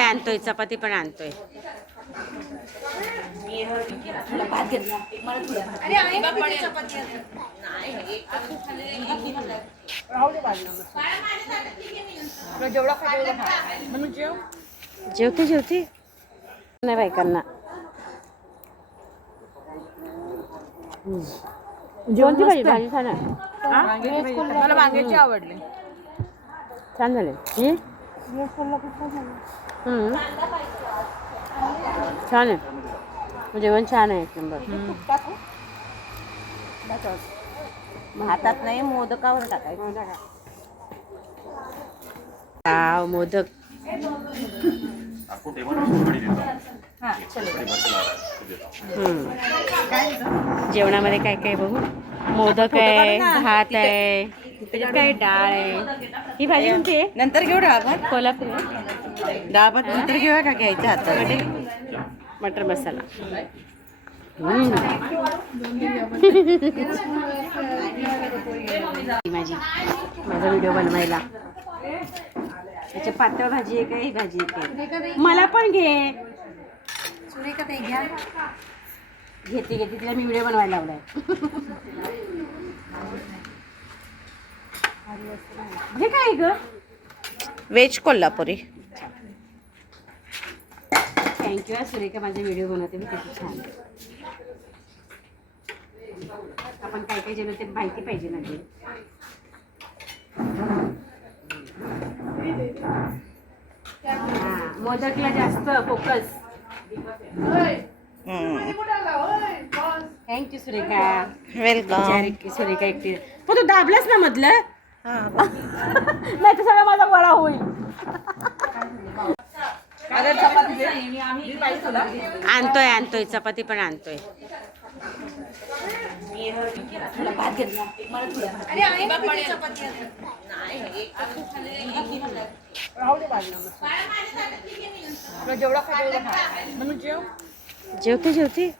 आणतोय चपाती पण आणतोय. जेवते जेवते नाही बायकांना. जेवणती भाजी भाजी छान आहे. मला वांग्याची आवडली. छान झाले. छान आहे जेवण छान आहे एक नंबर. हातात नाही मोदकावर टाकायचं. मोदक जेवणामध्ये काय काय बघू. मोदक आहे, भात आहे, त्याच्यात काय डाळ आहे. ही भाजी कोणती आहे? नंतर घेऊ डाळ कोल्हापुरी डाळ भात नंतर घेऊया का घ्यायचं हातात. मटर मसाला. माझा व्हिडिओ बनवायला. त्याच्या पातळ भाजी आहे का ही भाजी आहे? मला पण घे. घेते तिला मी व्हिडिओ बनवायला लावलाय. हे काय ग? व्हेज कोल्हापुरी. थँक्यू सुरेखा माझे व्हिडिओ बनवते मी किती छान. आपण काय काय जेवण ते माहिती पाहिजे ना ते. मोदकला जास्त focus. Thank you Surekha. Welcome. Surekha एकटी पण तू दाबलास ना मधलं. नाही तर सगळं माझा वडा होईल. आणतोय चपाती पण आणतोय. जेवते जेवते